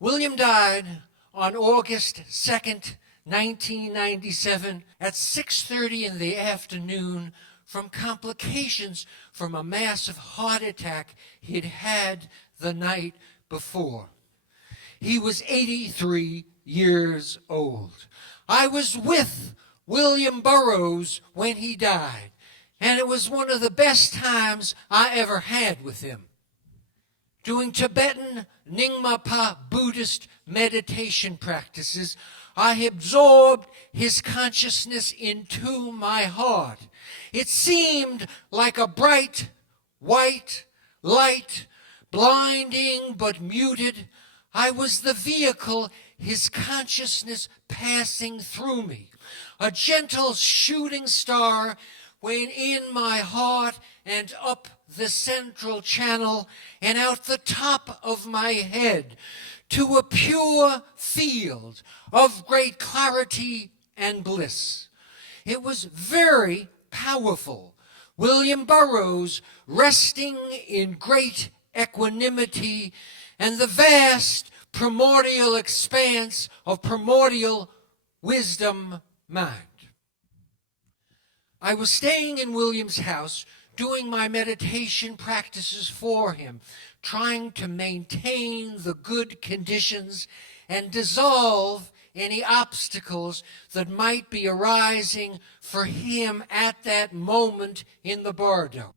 William died on August 2nd, 1997 at 6:30 in the afternoon from complications from a massive heart attack he'd had the night before. He was 83 years old. I was with William Burroughs when he died, and it was one of the best times I ever had with him. Doing Tibetan Nyingma Buddhist meditation practices, I absorbed his consciousness into my heart. It seemed like a bright, white light, blinding but muted. I was the vehicle, his consciousness passing through me. A gentle shooting star went in my heart and up the central channel and out the top of my head to a pure field of great clarity and bliss. It was very powerful. William Burroughs resting in great equanimity and the vast primordial expanse of primordial wisdom mind. I was staying in William's house, doing my meditation practices for him, trying to maintain the good conditions and dissolve any obstacles that might be arising for him at that moment in the bardo.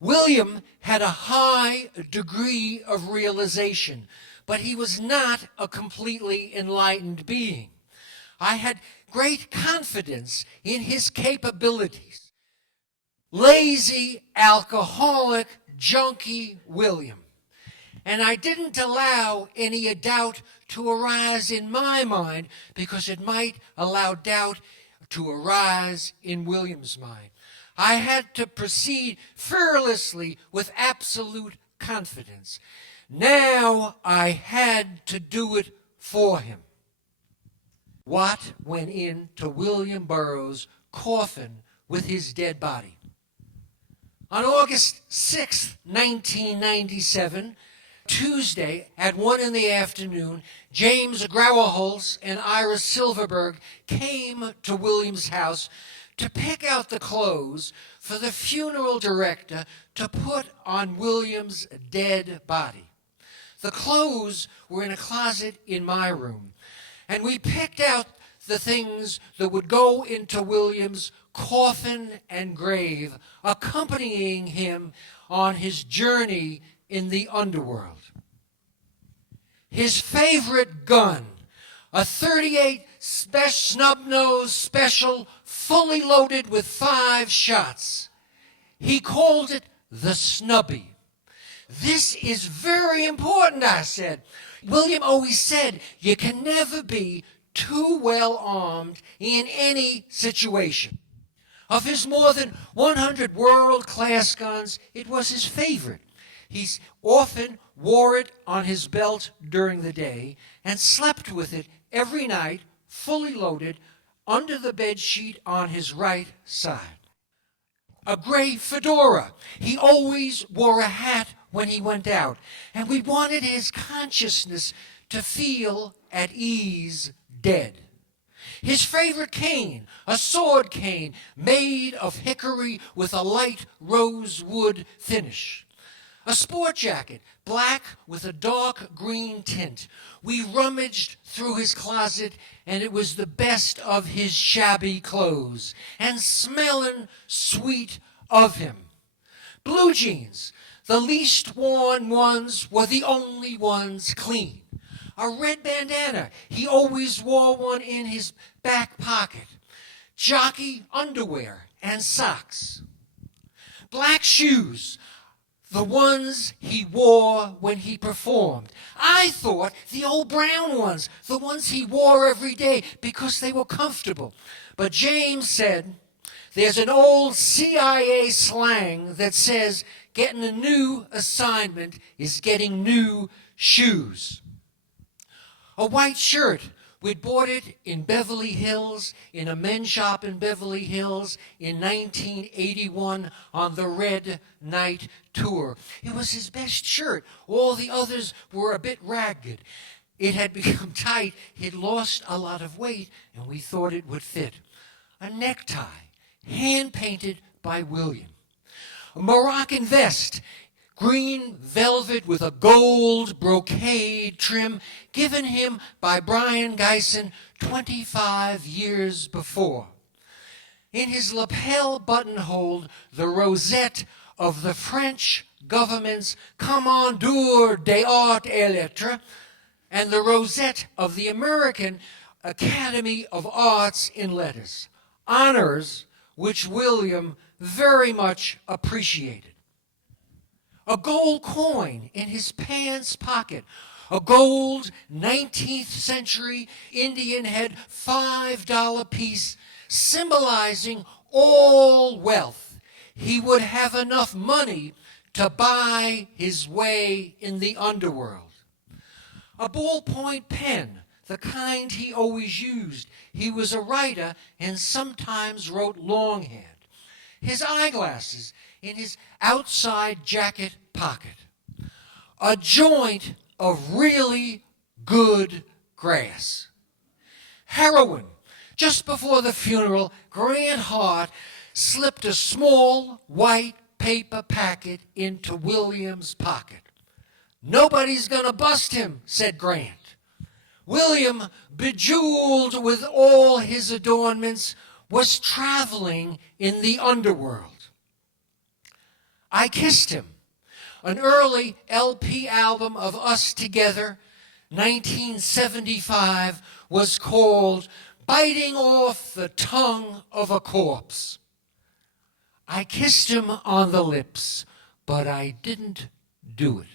William had a high degree of realization, but he was not a completely enlightened being. I had great confidence in his capabilities. Lazy, alcoholic, junkie William. And I didn't allow any doubt to arise in my mind because it might allow doubt to arise in William's mind. I had to proceed fearlessly with absolute confidence. Now I had to do it for him. What went into William Burroughs' coffin with his dead body? On August 6, 1997, Tuesday at 1 in the afternoon, James Grauerholz and Iris Silverberg came to William's house to pick out the clothes for the funeral director to put on William's dead body. The clothes were in a closet in my room, and we picked out the things that would go into William's coffin and grave, accompanying him on his journey in the underworld. His favorite gun, a .38 snub-nose special, fully loaded with 5 shots. He called it the Snubby. This is very important, I said. William always said you can never be too well armed in any situation. Of his more than 100 world-class guns, it was his favorite. He often wore it on his belt during the day and slept with it every night, fully loaded, under the bedsheet on his right side. A gray fedora. He always wore a hat when he went out, and we wanted his consciousness to feel at ease dead. His favorite cane, a sword cane made of hickory with a light rosewood finish. A sport jacket, black with a dark green tint. We rummaged through his closet, and it was the best of his shabby clothes, and smelling sweet of him. Blue jeans, the least worn ones, were the only ones clean. A red bandana, he always wore one in his back pocket. Jockey underwear and socks. Black shoes, the ones he wore when he performed. I thought the old brown ones, the ones he wore every day because they were comfortable. But James said, there's an old CIA slang that says getting a new assignment is getting new shoes. A white shirt We'd bought it in Beverly Hills, in a men's shop in Beverly Hills in 1981 on the Red Night Tour. It was his best shirt. All the others were a bit ragged. It had become tight. He'd lost a lot of weight, and we thought it would fit. A necktie, hand-painted by William. A Moroccan vest, green velvet with a gold brocade trim, given him by Brian Geisen 25 years before. In his lapel buttonhole, the rosette of the French government's Commandeur des Arts et Lettres, and the rosette of the American Academy of Arts and Letters, honors which William very much appreciated. A gold coin in his pants pocket, a gold 19th century Indian head $5 piece symbolizing all wealth. He would have enough money to buy his way in the underworld. A ballpoint pen, the kind he always used. He was a writer and sometimes wrote longhand. His eyeglasses in his outside jacket pocket. A joint of really good grass. Heroin. Just before the funeral, Grant Hart slipped a small white paper packet into William's pocket. "Nobody's going to bust him," said Grant. William, bejeweled with all his adornments, was traveling in the underworld. I Kissed Him, an early LP album of us together, 1975, was called Biting Off the Tongue of a Corpse. I kissed him on the lips, but I didn't do it.